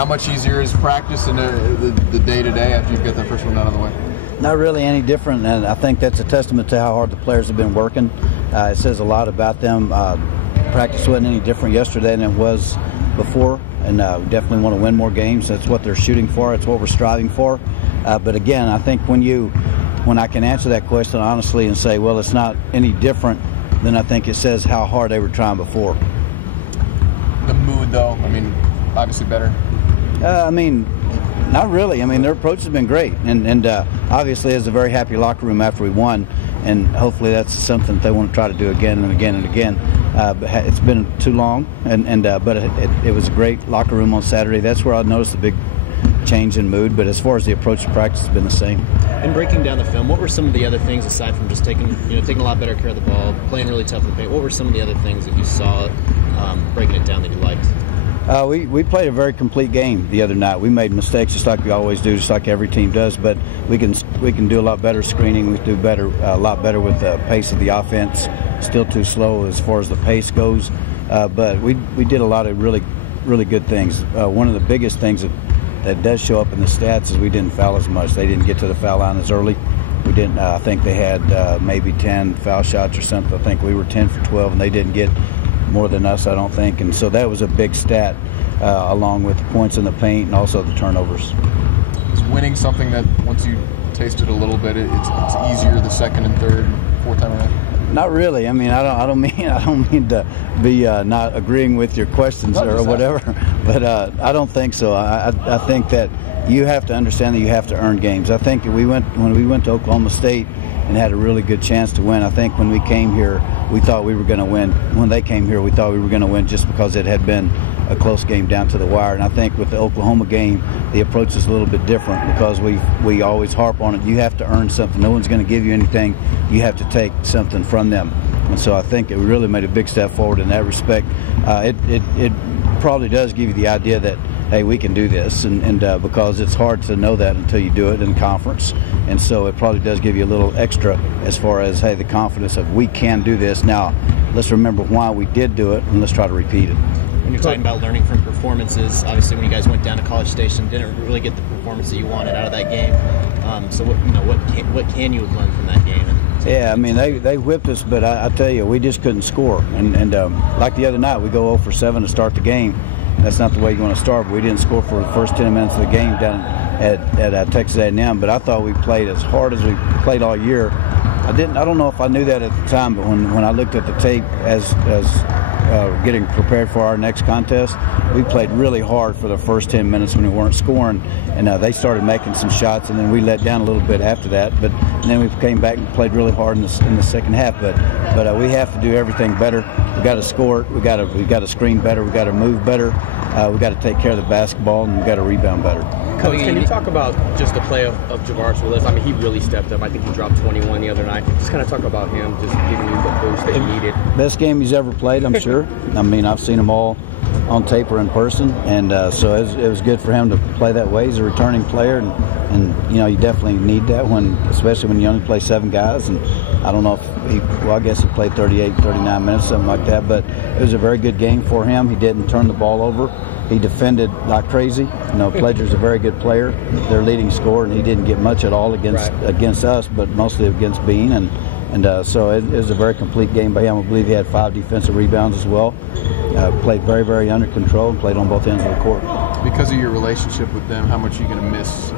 How much easier is practice in the day-to-day after you get that first one out of the way? Not really any different, and I think that's a testament to how hard the players have been working. It says a lot about them. Practice wasn't any different yesterday than it was before, and we definitely want to win more games. That's what they're shooting for. That's what we're striving for. But again, I think when I can answer that question honestly and say, well, it's not any different, then I think it says how hard they were trying before. The mood, though, I mean, obviously better. Not really. I mean, their approach has been great, and obviously it's a very happy locker room after we won, and hopefully that's something that they want to try to do again and again and again. But it's been too long, but it was a great locker room on Saturday. That's where I noticed the big change in mood, but as far as the approach to practice, it's been the same. And breaking down the film, what were some of the other things aside from just taking a lot better care of the ball, playing really tough in the paint? What were some of the other things that you saw breaking it down that you liked? We played a very complete game the other night. We made mistakes just like we always do, just like every team does, but we can do a lot better screening. We do a lot better with the pace of the offense. Still too slow as far as the pace goes, but we did a lot of really, really good things. One of the biggest things that does show up in the stats is we didn't foul as much. They didn't get to the foul line as early. We didn't. I think they had maybe 10 foul shots or something. I think we were 10 for 12, and they didn't get more than us, I don't think. And so that was a big stat, along with the points in the paint and also the turnovers. Is winning something that once you taste it a little bit, it's easier the second and third and fourth time around? Not really. I mean, I don't mean to be not agreeing with your questions or whatever, but I don't think so. I think that you have to understand that you have to earn games. I think when we went to Oklahoma State and had a really good chance to win. I think when we came here, we thought we were going to win. When they came here, we thought we were going to win just because it had been a close game down to the wire. And I think with the Oklahoma game, the approach is a little bit different because we always harp on it. You have to earn something. No one's going to give you anything. You have to take something from them. And so I think it really made a big step forward in that respect. It probably does give you the idea that, hey, we can do this, and because it's hard to know that until you do it in conference. And so it probably does give you a little extra as far as, hey, the confidence of we can do this. Now, let's remember why we did do it, and let's try to repeat it. When you're talking about learning from performances, obviously when you guys went down to College Station, didn't really get the performance that you wanted out of that game. So what can you learn from that game? Yeah, I mean, they whipped us, but I tell you, we just couldn't score. And like the other night, we go 0 for 7 to start the game. That's not the way you want to start, but we didn't score for the first 10 minutes of the game down at Texas A&M. But I thought we played as hard as we played all year. I don't know if I knew that at the time, but when I looked at the tape as getting prepared for our next contest, we played really hard for the first 10 minutes when we weren't scoring, and they started making some shots, and then we let down a little bit after that. But then we came back and played really hard in the second half. But we have to do everything better. We got to score it. We got to screen better. We got to move better. We got to take care of the basketball, and we got to rebound better. Coach, can you talk about just the play of Javaris Willis? I mean, he really stepped up. I think he dropped 21 the other night. Just kind of talk about him just giving you the boost that he needed. Best game he's ever played, I'm sure. I mean, I've seen them all on tape or in person, and so it was good for him to play that way. He's a returning player, and you definitely need that especially when you only play 7 guys. And I don't know if I guess he played 38, 39 minutes, something like that. But it was a very good game for him. He didn't turn the ball over. He defended like crazy. Pledger's a very good player, their leading scorer, and he didn't get much at all against us, but mostly against Bean. And so it was a very complete game by him. I believe he had 5 defensive rebounds as well. Played very, very under control and played on both ends of the court. Because of your relationship with them, how much are you going to miss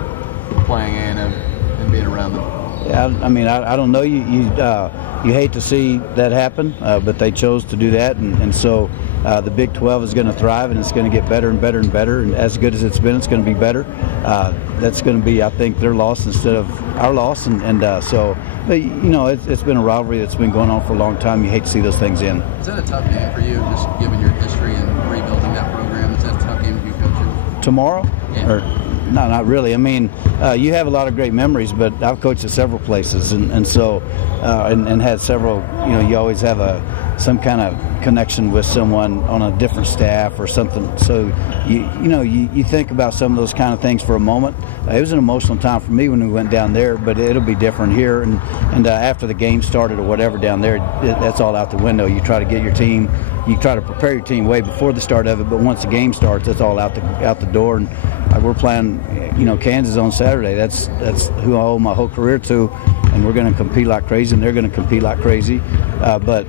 playing A&M and being around them? Yeah, I mean, I don't know. You hate to see that happen, but they chose to do that, and so the Big 12 is going to thrive, and it's going to get better and better and better. And as good as it's been, it's going to be better. That's going to be, I think, their loss instead of our loss, so. But, it's been a rivalry that's been going on for a long time. You hate to see those things in. Is that a tough game for you, just given your history and rebuilding that program? Is that a tough game to be coaching? Tomorrow? Yeah. No, not really. I mean, you have a lot of great memories, but I've coached at several places, and so and had several. You always have a some kind of connection with someone on a different staff or something. So you think about some of those kind of things for a moment. It was an emotional time for me when we went down there, but it'll be different here. And after the game started or whatever down there, that's all out the window. You try to get your team, you try to prepare your team way before the start of it, but once the game starts, it's all out the door. And we're playing, Kansas on Saturday. That's who I owe my whole career to, and we're going to compete like crazy, and they're going to compete like crazy. But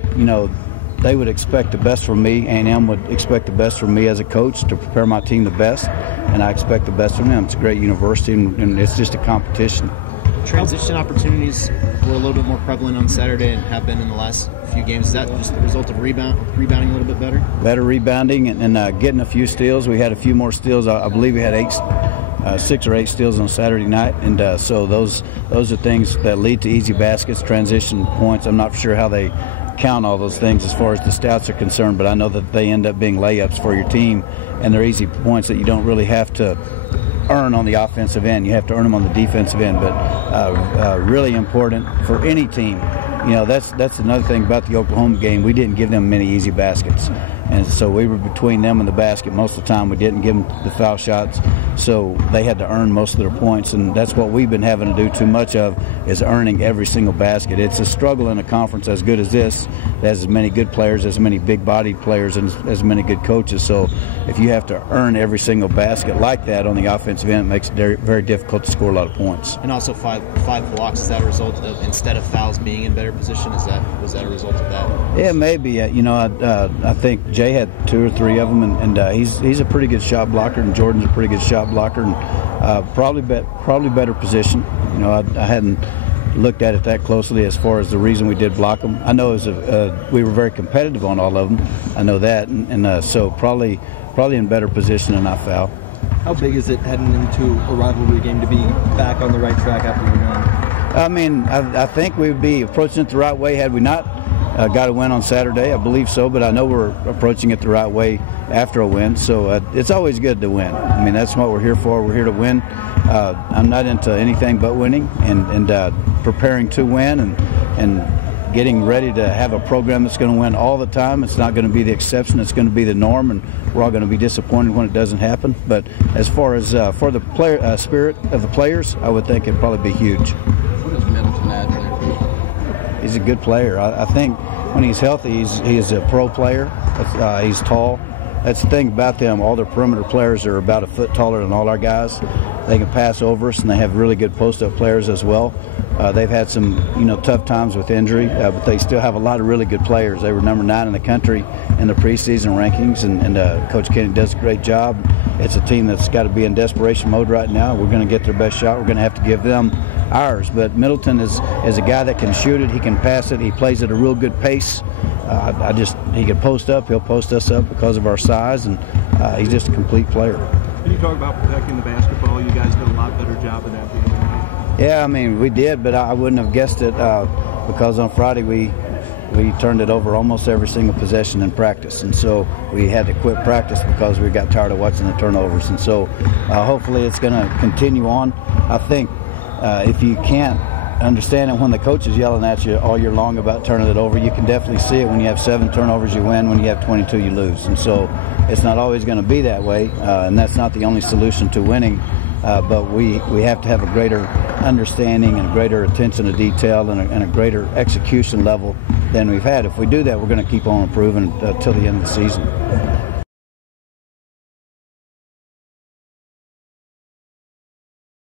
they would expect the best from me. A&M would expect the best from me as a coach to prepare my team the best, and I expect the best from them. It's a great university, and it's just a competition. Transition opportunities were a little bit more prevalent on Saturday and have been in the last few games. Is that just the result of rebounding a little bit better? Better rebounding and getting a few steals. We had a few more steals. I believe we had 6 or 8 steals on Saturday night, and so those are things that lead to easy baskets, transition points. I'm not sure how they count all those things as far as the stats are concerned, but I know that they end up being layups for your team, and they're easy points that you don't really have to earn on the offensive end. You have to earn them on the defensive end, but really important for any team. That's another thing about the Oklahoma game. We didn't give them many easy baskets, and so we were between them and the basket most of the time. We didn't give them the foul shots, so they had to earn most of their points, and that's what we've been having to do too much of, is earning every single basket. It's a struggle in a conference as good as this, that has as many good players, as many big-bodied players, and as many good coaches. So if you have to earn every single basket like that on the offensive end, it makes it very, very difficult to score a lot of points. And also five blocks, is that a result of, instead of fouls being in better position, was that a result of that? Yeah, maybe. I think Jay had 2 or 3 of them, and he's a pretty good shot blocker, and Jordan's a pretty good shot blocker, and probably better position. I hadn't looked at it that closely as far as the reason we did block them. I know we were very competitive on all of them. I know that, and so probably in better position than I foul. How big is it heading into a rivalry game to be back on the right track after the win? I mean, I think we'd be approaching it the right way had we not got a win on Saturday. I believe so, but I know we're approaching it the right way after a win. So it's always good to win. I mean, that's what we're here for. We're here to win. I'm not into anything but winning and preparing to win and getting ready to have a program that's going to win all the time. It's not going to be the exception. It's going to be the norm, and we're all going to be disappointed when it doesn't happen. But as far as for the player spirit of the players, I would think it'd probably be huge. What does Middleton add to their team? He's a good player. I think when he's healthy, he's a pro player. He's tall. That's the thing about them. All their perimeter players are about a foot taller than all our guys. They can pass over us, and they have really good post-up players as well. They've had some, tough times with injury, but they still have a lot of really good players. They were number 9 in the country in the preseason rankings, and Coach Kenny does a great job. It's a team that's got to be in desperation mode right now. We're going to get their best shot. We're going to have to give them ours. But Middleton is a guy that can shoot it. He can pass it. He plays at a real good pace. He can post up. He'll post us up because of our size, and he's just a complete player. Can you talk about protecting the basketball? You guys did a lot better job of that the other night. Yeah, I mean, we did, but I wouldn't have guessed it because on Friday we turned it over almost every single possession in practice, and so we had to quit practice because we got tired of watching the turnovers. And so hopefully it's going to continue on. I think if you can't understand it when the coach is yelling at you all year long about turning it over, you can definitely see it when you have 7 turnovers you win, when you have 22 you lose. And so it's not always going to be that way, and that's not the only solution to winning. But we have to have a greater understanding and greater attention to detail and a greater execution level than we've had. If we do that, we're going to keep on improving till the end of the season.